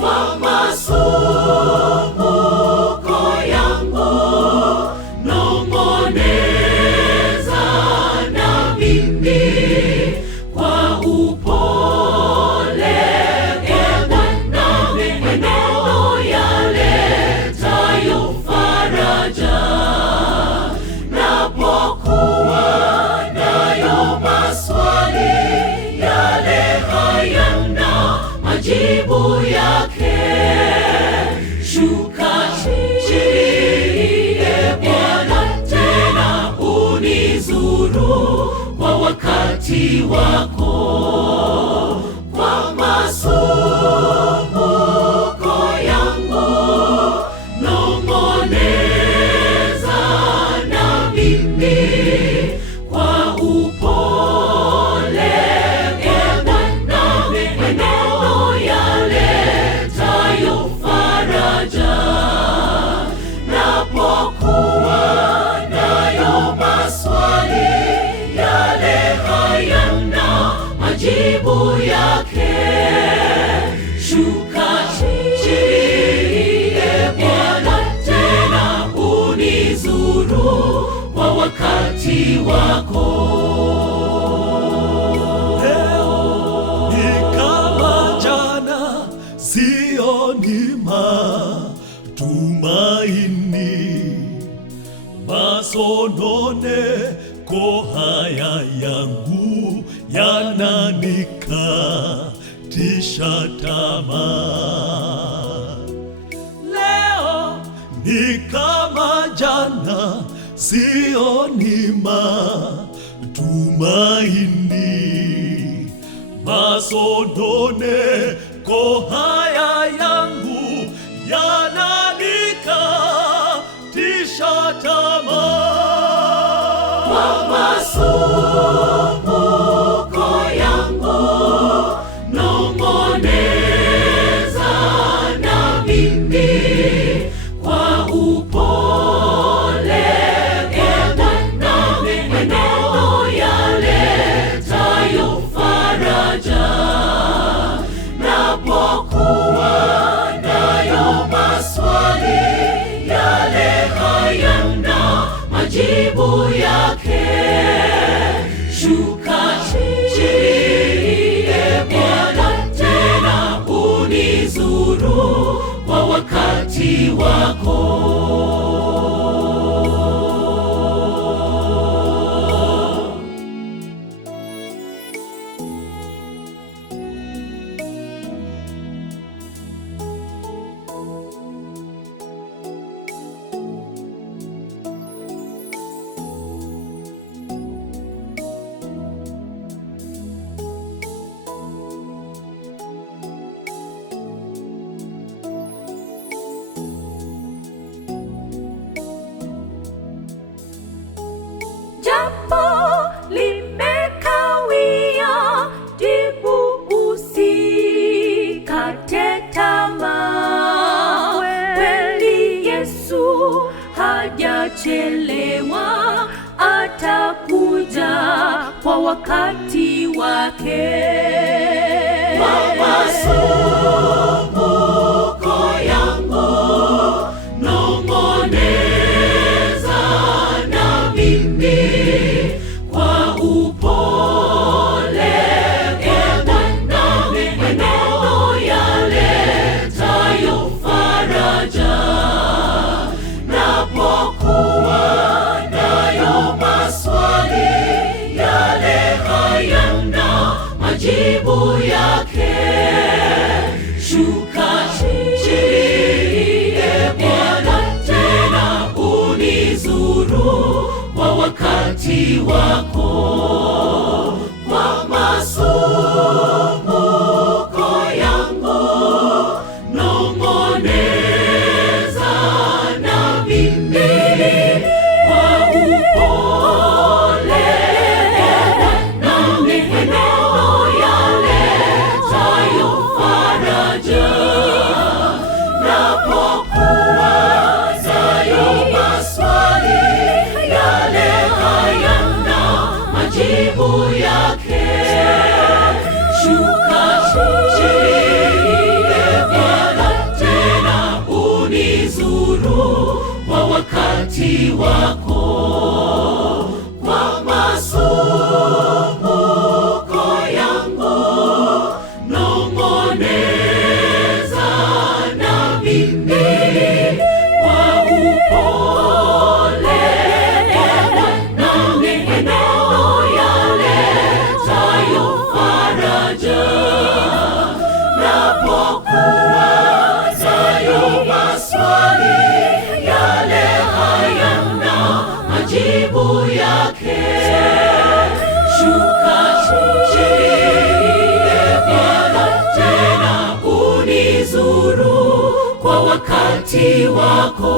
kwa masumbuko yangu, nong'oneza na mimi kwa upole. Bwana, maneno yaletayo faraja, napokuwa nayo maswali yale hayana majibu yake, shuka chini, Bwana, tena unizuru kwa wakati wako. Kwa masumbuko yangu, nong'oneza na mimi kwa upole. Bwana, maneno yaletayo faraja, napokuwa nayo maswali yale hayana majibu yake, shuka chini, Bwana, tena unizuru kwa wakati wako. Leo ni kama jana, sioni matumaini. Masononeko haya yangu yananikatisha tamaa. Leo ni kama jana, sioni matumaini. Masononeko haya yangu yananikatisha tamaa. Kwa masumbuko yangu, nong'oneza na mimi kwa upole. Bwana, maneno yaletayo faraja, napokuwa nayo maswali yale hayana majibu yake, shuka chini, Bwana, tena unizuru kwa wakati wako. Japo limekawia, jibu usikate tamaa. Kweli Yesu hajachelewa, atakuja kwa wakati wake. Kwa masumbuko yangu, nong'oneza na mimi kwa upole. Bwana, maneno yaletayo faraja, napokuwa nayo maswali yale hayana majibu yake, shuka chini, Bwana, tena unizuru kwa wakati wako. Kwa masumbuko yangu, nong'oneza na mimi kwa upole. Bwana, maneno yaletayo faraja, napokuwa nayo maswali yale hayana majibu yake, shuka chini, Bwana, wakati wako, kwa masumbuko yangu nong'oneza na mimi kwa upole, na maneno yaletayo faraja. Napokuwa nayo maswali yale hayana majibu yake, shuka chini Bwana, tena unizuru kwa wakati wako.